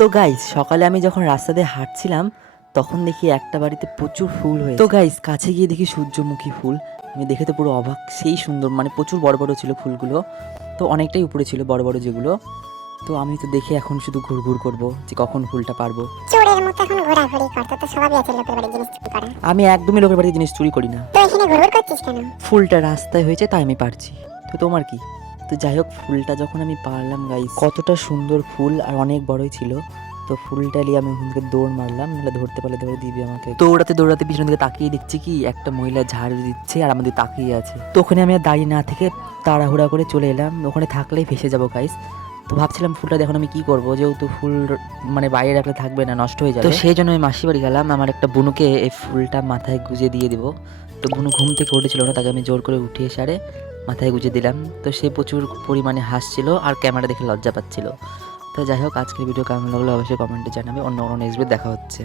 তো গাইস সকালে আমি যখন রাস্তা দিয়ে হাঁটছিলাম তখন দেখি একটা বাড়িতে প্রচুর ফুল হয়েছে। তো গাইস কাছে গিয়ে দেখি সূর্যমুখী ফুল। আমি দেখে তো পুরো অবাক, সেই সুন্দর, মানে প্রচুর বড় বড় ছিল ফুলগুলো। তো অনেকটাই উপরে ছিল বড় বড় যেগুলো। তো আমি তো দেখে এখন শুধু ঘুরঘুর করব যে কখন ফুলটা পারবো। চোরের মতো এখন ঘোরাঘুরি করতে তো স্বভাবই আছে লোকের বাড়ির জিনিস চুরি করা। আমি একদমই লোকের বাড়িতে জিনিস চুরি করি না। তো এখানে ঘুরঘুর করছিস কেন? ফুলটা রাস্তায় হয়েছে তাই আমি পারছি। তো তোমার কি? তো যাই হোক, ফুলটা যখন আমি পারলাম গাইস, কতটা সুন্দর ফুল আর অনেক বড়ই ছিল। তো ফুলটা নিয়ে আমি ওখান থেকে দৌড় মারলাম, নাহলে ধরতে পারলে ধরে দিবি আমাকে। দৌড়াতে দৌড়াতে পিছন দিকে তাকিয়ে দেখছি কি একটা মহিলা ঝাড়ু দিচ্ছে আর আমাদের তাকিয়ে আছে। তো ওখানে আমি আর দাঁড়িয়ে না থেকে তাড়াহুড়া করে চলে এলাম, ওখানে থাকলেই ফেসে যাবো গাইস। তো ভাবছিলাম ফুলটা দেখুন আমি কি করবো, যেহেতু ফুল মানে বাইরে রাখলে থাকবে না, নষ্ট হয়ে যাবে। তো সেই জন্য আমি মাসি বাড়ি গেলাম, আমার একটা বুনুকে এই ফুলটা মাথায় গুজে দিয়ে দিব। তো বুনু ঘুম থেকে উঠেছিল না, তাকে আমি জোর করে উঠিয়ে সারে মাথায় গুজে দিলাম। তো সে প্রচুর পরিমাণে হাসছিল আর ক্যামেরা দেখে লজ্জা পাচ্ছিল। তো যাই হোক, আজকের ভিডিও কেমন লাগলো অবশ্যই কমেন্টে জানাবে। অন্য কোনো নেক্সট ভিডিও দেখা হচ্ছে।